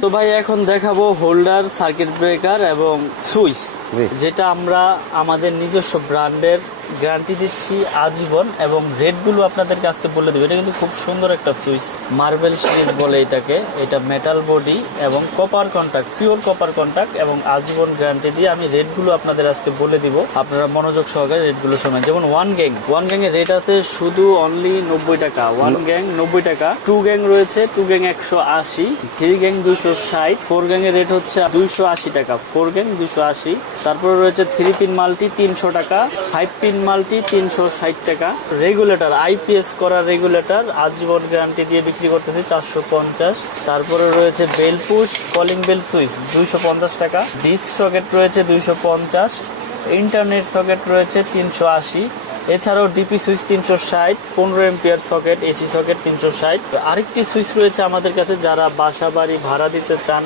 তো ভাই এখন দেখাবো হোল্ডার, সার্কিট ব্রেকার এবং সুইচ, যেটা আমরা আমাদের নিজস্ব ব্র্যান্ডের গ্যারান্টি দিচ্ছি আজীবন, এবং রেটগুলো আপনাদেরকে আজকে বলে দেবো। এটা কিন্তু খুব সুন্দর একটা সুইচ, মার্বেল সিরিজ বলে এটাকে। এটা মেটাল বডি এবং copper contact, pure copper contact, এবং আজীবন গ্যারান্টি দিয়ে আমি রেটগুলো আপনাদের আজকে বলে দিব। আপনারা মনোযোগ সহকারে রেটগুলো শোনেন। যেমন ওয়ান গ্যাং এর রেট আছে শুধু অনলি 90 টাকা, ওয়ান গ্যাং 90 টাকা। টু গ্যাং রয়েছে, two gang 180, three gang 260, four gang এর রেট হচ্ছে 280 টাকা, ফোর গ্যাং 280। তারপরে রয়েছে থ্রি পিন মাল্টি 300 টাকা, ফাইভ পিন মাল্টি 360 টাকা। রেগুলেটর, আইপিএস করা রেগুলেটর আজীবন গ্যারান্টি দিয়ে বিক্রি করতেছি 450। তারপরে রয়েছে bell push calling bell switch 250 টাকা। ডিস সকেট রয়েছে 250, ইন্টারনেট সকেট রয়েছে 380। এছাড়াও DP switch 360, 15 ampere socket, AC socket 360। আরেকটি সুইচ রয়েছে আমাদের কাছে, যারা বাসা বাড়ি ভাড়া দিতে চান,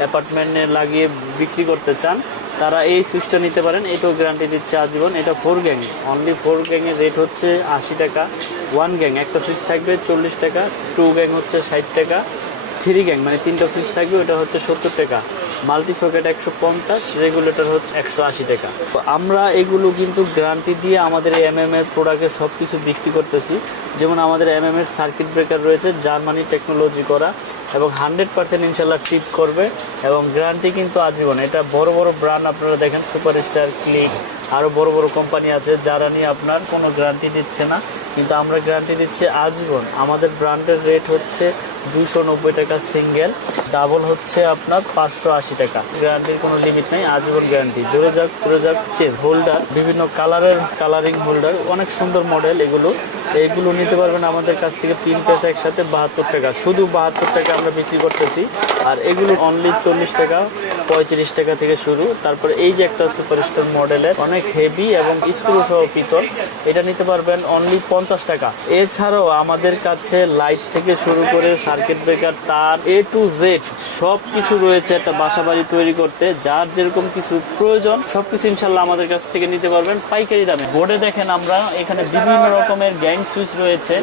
অ্যাপার্টমেন্টে লাগিয়ে বিক্রি করতে চান, তারা এই সুইচটা নিতে পারেন। এটাও গ্যারান্টি দিচ্ছে আজীবন। এটা ফোর গ্যাং, অনলি ফোর গ্যাংয়ের রেট হচ্ছে 80 টাকা। ওয়ান গ্যাং একটা সুইচ থাকবে 40 টাকা, টু গ্যাং হচ্ছে 60 টাকা, থ্রি গ্যাং মানে তিনটা সুইচ থাকবে ওটা হচ্ছে 70 টাকা, মাল্টি সকেট 150, রেগুলেটর হচ্ছে 180 টাকা। তো আমরা এগুলো কিন্তু গ্যারান্টি দিয়ে আমাদের এই এমএম এর প্রোডাক্টের সব কিছু বিক্রি করতেছি। যেমন আমাদের এমএম এর সার্কিট ব্রেকার রয়েছে জার্মানি টেকনোলজি করা, এবং 100% ইনশাল্লাহ ট্রিপ করবে, এবং গ্যারান্টি কিন্তু আজীবন। এটা বড় বড় ব্র্যান্ড আপনারা দেখেন, সুপারস্টার, ক্লিক, আরও বড় বড় কোম্পানি আছে যারা নিয়ে আপনার কোনো গ্যারান্টি দিচ্ছে না, কিন্তু আমরা গ্যারান্টি দিচ্ছি আজীবন। আমাদের ব্র্যান্ডের রেট হচ্ছে 290 টাকা সিঙ্গেল, ডাবল হচ্ছে আপনার 580 টাকা। গ্যারান্টির কোনো লিমিট নেই, আজীবন গ্যারান্টি। জোরে যাক পুরো যাক চেঞ্জ। হোল্ডার বিভিন্ন কালারের, কালারিং হোল্ডার, অনেক সুন্দর মডেল এগুলো। এইগুলো নিতে পারবেন আমাদের কাছ থেকে 3 পিস একসাথে 72 টাকা, শুধু 72 টাকা আমরা বিক্রি করতেছি। আর এগুলো অনলি 40 টাকা, 35 টাকা থেকে শুরু। তারপরে এই যে একটা সুপারস্টার মডেলের অনেক হেভি এবং স্ক্রু সহ পিতল, এটা নিতে পারবেন অনলি 50 টাকা। এছাড়াও আমাদের কাছে লাইট থেকে শুরু করে সার্কিট ব্রেকার, তার এ টু জেড সব কিছু রয়েছে একটা বাসা বাড়ি তৈরি করতে। যার যেরকম কিছু প্রয়োজন সবকিছু ইনশাল্লাহ আমাদের কাছ থেকে নিতে পারবেন পাইকারি দামে। বোর্ডে দেখেন আমরা এখানে বিভিন্ন রকমের গ্যাং সুইচ রয়েছে।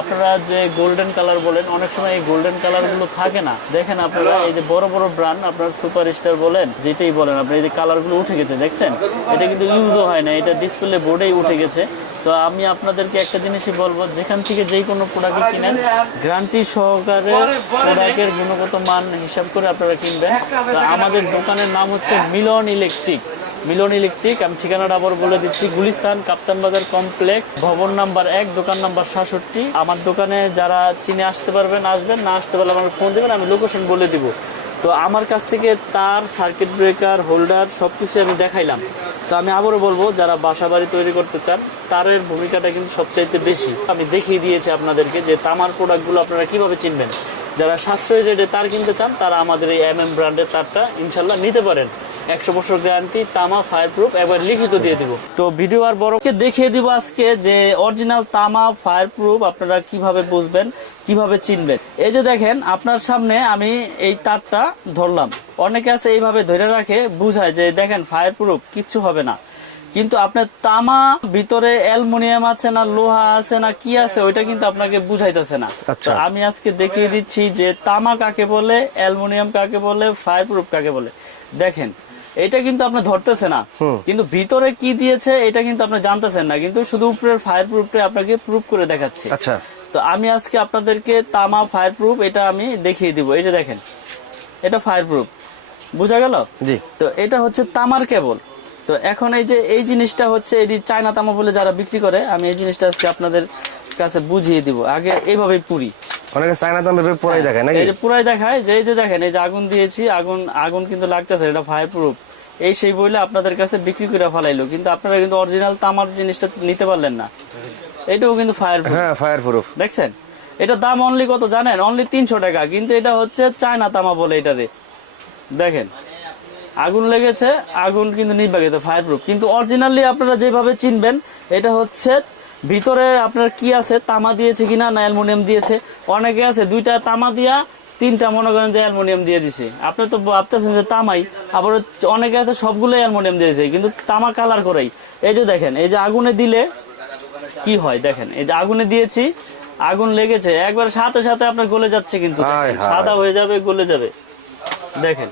আপনারা যে গোল্ডেন কালার বলেন, অনেক সময় এই গোল্ডেন কালার গুলো থাকে না। দেখেন আপনারা এই যে বড় বড় ব্র্যান্ড, আপনার সুপার স্টার বলেন, যেটাই বলেন, আপনি এই যে কালার গুলো উঠে গেছে দেখছেন, এটা কিন্তু ইউজও হয় না, এটা ডিসপ্লে বোর্ডেই উঠে গেছে। তো আমি আপনাদেরকে একটা জিনিসই বলবো, যেখান থেকে যেই কোনো প্রোডাক্ট কিনেন গ্যারান্টি সহকারে প্রোডাক্টের গুণগত মান হিসাব করে আপনারা কিনবেন। তো আমাদের দোকানের নাম হচ্ছে মিলন ইলেকট্রিক। মিলন ইলেকট্রিক, আমি ঠিকানাটা আবার বলে দিচ্ছি, গুলিস্তান কাপ্তান বাজার কমপ্লেক্স, ভবন নাম্বার 1, দোকান নাম্বার 67। আমার দোকানে যারা চিনে আসতে পারবেন আসবেন, না আসতে পারলে আমার ফোন দেবেন, আমি লোকেশন বলে দিব। তো আমার কাছ থেকে তার, সার্কিট ব্রেকার, হোল্ডার সবকিছু আমি দেখাইলাম। তো আমি আবারও বলবো, যারা বাসা বাড়ি তৈরি করতে চান তারের ভূমিকাটা কিন্তু সবচাইতে বেশি। আমি দেখিয়ে দিয়েছি আপনাদেরকে যে তামার প্রোডাক্টগুলো আপনারা কিভাবে চিনবেন। যারা সাশ্রয়ী রেটে তার কিনতে চান তারা আমাদের এই এমএম ব্র্যান্ডের তারটা ইনশাল্লাহ নিতে পারেন। 100 বছর গ্যারান্টি, তামা ফায়ার প্রুফ, একবার লিখিত দিয়ে দিব। তো ভিডিও আর বড়কে দেখিয়ে দিব আজকে যে অরিজিনাল তামা ফায়ার প্রুফ আপনারা কিভাবে বুঝবেন, কিভাবে চিনবেন। এই যে দেখেন আপনার সামনে আমি এই তারটা ধরলাম, অনেকে আছে এইভাবে ধরে রাখে, বুঝায় যে দেখেন ফায়ার প্রুফ, কিচ্ছু হবে না। কিন্তু আপনার তামা ভিতরে অ্যালুমিনিয়াম আছে না লোহা আছে না কি আছে, ওইটা কিন্তু আপনাকে বুঝাইতেছে না। আমি আজকে দেখিয়ে দিচ্ছি যে তামা কাকে বলে, অ্যালুমিনিয়াম কাকে বলে, ফায়ার প্রুফ কাকে বলে। দেখেন এটা কিন্তু আপনি ধরতেছে না, কিন্তু ভিতরে কি দিয়েছে এটা কিন্তু আপনি জানতেছেন না, কিন্তু শুধু উপরের ফায়ার প্রুফটা আপনাকে প্রুফ করে দেখাচ্ছে। আচ্ছা, তো আমি আজকে আপনাদেরকে তামা ফায়ার প্রুফ এটা আমি দেখিয়ে দিব। এই যে দেখেন, এটা ফায়ার প্রুফ, বুঝা গেল? জি। তো এটা হচ্ছে তামার কেবল। তো এখন এই যে এই জিনিসটা হচ্ছে এটি চায়না তামা বলে যারা বিক্রি করে, আমি এই জিনিসটা আজকে আপনাদের কাছে বুঝিয়ে দিব। আগে এইভাবেই পুরি, অনেকে চায়না তামা পুরাই দেখায় নাকি? এই যে পুরাই দেখায়, যে এই যে দেখেন এই যে আগুন দিয়েছি, আগুন কিন্তু লাগতেছে, এটা ফায়ার প্রুফ। এই সেই বইলে আপনাদের কাছে বিক্রি করে ফেলাইলো, কিন্তু আপনারা কিন্তু অরিজিনাল তামার জিনিসটা নিতে পারলেন না। এটাও কিন্তু ফায়ার প্রুফ। হ্যাঁ, ফায়ার প্রুফ। দেখছেন এটা দাম অনলি কত জানেন? অনলি 300 টাকা, কিন্তু এটা হচ্ছে চায়না তামা বলে এটারে। দেখেন আগুন লেগেছে, আগুন কিন্তু নিভে গেছে, ফায়ার প্রুফ। কিন্তু অরিজিনালি আপনারা যেভাবে চিনবেন, এটা হচ্ছে ভিতরে আপনার কি আছে, তামা দিয়েছে কিনা না অ্যালুমিনিয়াম দিয়েছে। অনেকে আছে দুইটা তামা দিয়া তিনটা মনে করেন যে অ্যালুমিনিয়াম দিয়ে দিছে, আপনি তো ভাবতেছেন যে তামাই, আবার অনেকে আছে সবগুলোই অ্যালুমিনিয়াম দিয়েছে, কিন্তু তামা কালার করেই। এই যে দেখেন এই যে আগুনে দিলে কি হয়, দেখেন এই যে আগুনে দিয়েছি, আগুন লেগেছে, একবার সাথে সাথে আপনার গলে যাচ্ছে, কিন্তু সাদা হয়ে যাবে, গলে যাবে। দেখেন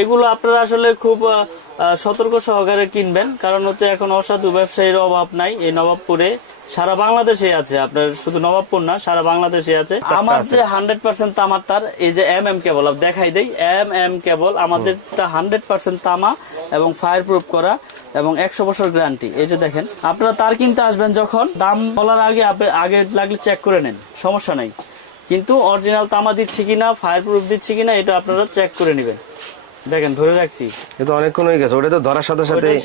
এগুলো আপনারা আসলে খুব সতর্ক সহকারে কিনবেন, কারণ হচ্ছে এখন অসাধু ব্যবসায়ীর অভাব নাই এই নবাবপুরে, সারা বাংলাদেশে আছে, আপনার শুধু নবাবপুর না সারা বাংলাদেশে আছে। আমার যে 100% তামার তার, এই যে MM কেবল দেখাই দেই, MM কেবল আমাদেরটা 100% তামা এবং ফায়ার প্রুফ করা এবং 100 বছর গ্যারান্টি। এই যে দেখেন, আপনারা তার কিনতে আসবেন যখন, দাম বলার আগে আগে লাগলে চেক করে নেন, সমস্যা নাই, কিন্তু অরিজিনাল তামা দিচ্ছি কিনা, ফায়ার প্রুফ দিচ্ছি কিনা এটা আপনারা চেক করে নেবেন। দেখেন ধরে রাখছি, এটা অনেকক্ষণ হয়ে গেছে, ওটা তো ধরার সাথে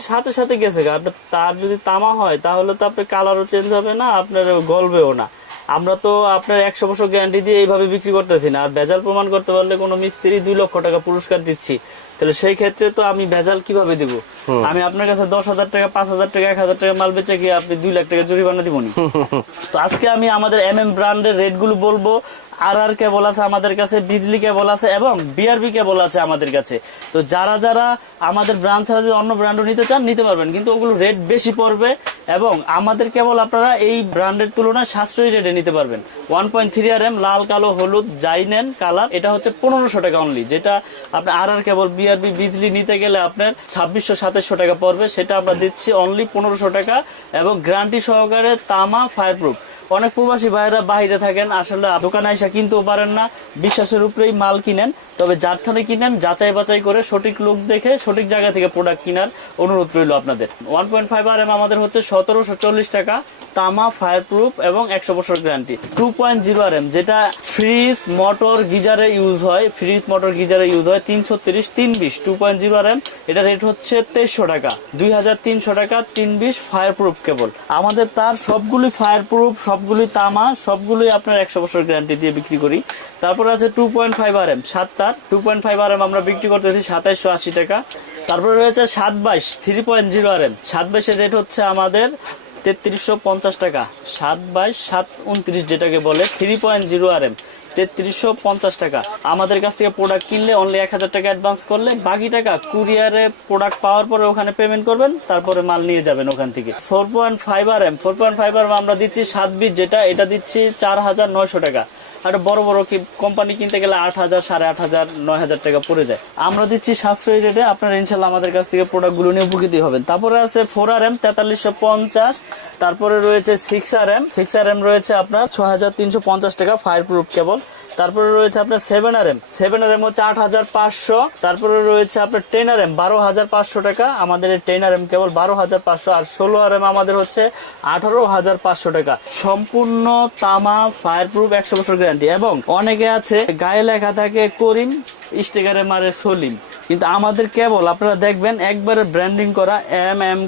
সাথে সাথে গেছে। আপনার তার যদি তামা হয় তাহলে তো আপনার কালারও চেঞ্জ হবে না, আপনার গলবেও না। আমরা তো আপনার 100 বছর গ্যারান্টি দিয়ে এইভাবে বিক্রি করতেছি না। আর ভেজাল প্রমাণ করতে পারলে কোনো মিস্ত্রি 2 লক্ষ টাকা পুরস্কার দিচ্ছি, তাহলে সেই ক্ষেত্রে তো আমি ভেজাল কিভাবে দিব? আমি আপনার কাছে 10,000 টাকা, 5,000 টাকা, 1,000 টাকা মাল বেচে কি আপনি 2 লাখ টাকা জরিমানা দিবনি? তো আজকে আমি আমাদের MM ব্র্যান্ডের রেট গুলো বলবো। RR কেবল আছে আমাদের কাছে, বিজলি কেবল আছে এবং BRB কেবল আছে আমাদের কাছে। তো যারা যারা আমাদের ব্র্যান্ড ছাড়া যদি অন্য ব্র্যান্ডও নিতে চান নিতে পারবেন, কিন্তু ওগুলো রেট বেশি পড়বে এবং আমাদের কেবল আপনারা এই ব্র্যান্ডের তুলনায় সাশ্রয়ী রেটে নিতে পারবেন। 1.3 RM লাল কালো হলুদ যাই নেন কালার, এটা হচ্ছে 1500 টাকা অনলি। যেটা আপনার RR কেবল BRB বিজলি নিতে গেলে আপনার 2600-2700 টাকা পড়বে, সেটা আমরা দিচ্ছি অনলি 1500 টাকা এবং গ্যারান্টি সহকারে তামা ফায়ার প্রুফ। অনেক প্রবাসী ভাইরা বাইরে থাকেন, আসলে দোকানে এসে কিনতেও পারেন না, বিশ্বাসের উপরেই মাল কিনেন। তবে যার থানে কিনেন যাচাই বাছাই করে সঠিক লোক দেখে সঠিক জায়গা থেকে প্রোডাক্ট কেনার অনুরোধ রইল আপনাদের। 1.5 RM আমাদের হচ্ছে 1740 টাকা, তামা ফায়ার প্রুফ এবং 100 বছর গ্যারান্টি। 2.0 RM যেটা ফ্রিজ মোটর গিজারে ইউজ হয়, 330 320 2.0 RM, এটা রেট হচ্ছে 2300 টাকা, 2300 টাকা 320 ফায়ার প্রুফ কেবল। আমাদের তার সবগুলি ফায়ার প্রুফ, সবগুলি তামা, সবগুলি আপনার 100 বছর গ্যারান্টি দিয়ে বিক্রি করি। তারপর আছে 2.5 RM 7 তার, 2.5 RM আমরা বিক্রি করতেছি 2780 টাকা। তারপরে রয়েছে 722 3.0 RM, 722 এর রেট হচ্ছে আমাদের 3350 টাকা, 722 729 যেটাকে বলে 3.0 RM 3350 টাকা। আমাদের কাছ থেকে প্রোডাক্ট কিনলে অনলি 1000 টাকা অ্যাডভান্স করলে বাকি টাকা কুরিয়ারে প্রোডাক্ট পাওয়ার পরে ওখানে পেমেন্ট করবেন, তারপরে মাল নিয়ে যাবেন ওখান থেকে। 4.5 RM আমরা দিচ্ছি 720, যেটা এটা দিচ্ছি 4900 টাকা। আর বড় বড় কোম্পানি কিনতে গেলে 8000 8500 9000 টাকা পড়ে যায়। আমরা দিচ্ছি সাশ্রয়ী রেটে, আপনারা ইনশাল্লাহ আমাদের কাছ থেকে প্রোডাক্ট গুলো নিয়ে উপকৃত হবেন। তারপরে আছে 4 RM 4350, তারপরে রয়েছে 6 RM রয়েছে আপনার 6350 টাকা ফায়ার প্রুফ কেবল। তারপরে রয়েছে আপনার 7 RM হচ্ছে 8500, তারপরে রয়েছে আপনার 10 RM 12500 টাকা, আমাদের 10 RM কেবল 12500, আর 16 RM আমাদের হচ্ছে 18500 টাকা। সম্পূর্ণ তামা ফায়ার প্রুফ 100 বছর গ্যারান্টি। এবং অনেকে আছে গায়ে লেখা থাকে করিম, স্টিকারে মারে সলিম, কিন্তু আমাদের কেবল আপনারা দেখবেন একবারে ব্র্যান্ডিং করা MM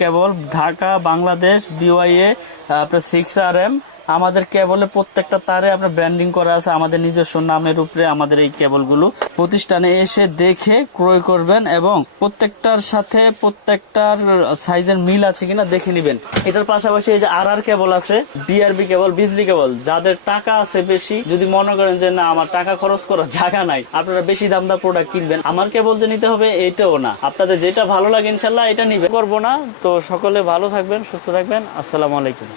কেবল ঢাকা বাংলাদেশ BYA আপনার 6 RM। আমাদের কেবলে প্রত্যেকটা তারে আপনার ব্র্যান্ডিং করা আছে আমাদের নিজস্ব নামের উপরে। আমাদের এই কেবলগুলো প্রতিষ্ঠানে এসে দেখে ক্রয় করবেন এবং প্রত্যেকটার সাথে প্রত্যেকটার সাইজের মিল আছে কিনা দেখে নেবেন। এটার পাশাপাশি এই যে RR কেবল আছে, BRB কেবল, বিজলি কেবল। যাদের টাকা আছে বেশি, যদি মনে করেন যে না আমার টাকা খরচ করার জায়গা নাই, আপনারা বেশি দাম প্রোডাক্ট কিনবেন, আমার কেবল যে নিতে হবে এইটাও না, আপনাদের যেটা ভালো লাগে ইনশাল্লাহ এটা নিবে, করবো না। তো সকলে ভালো থাকবেন, সুস্থ থাকবেন, আসসালামু আলাইকুম।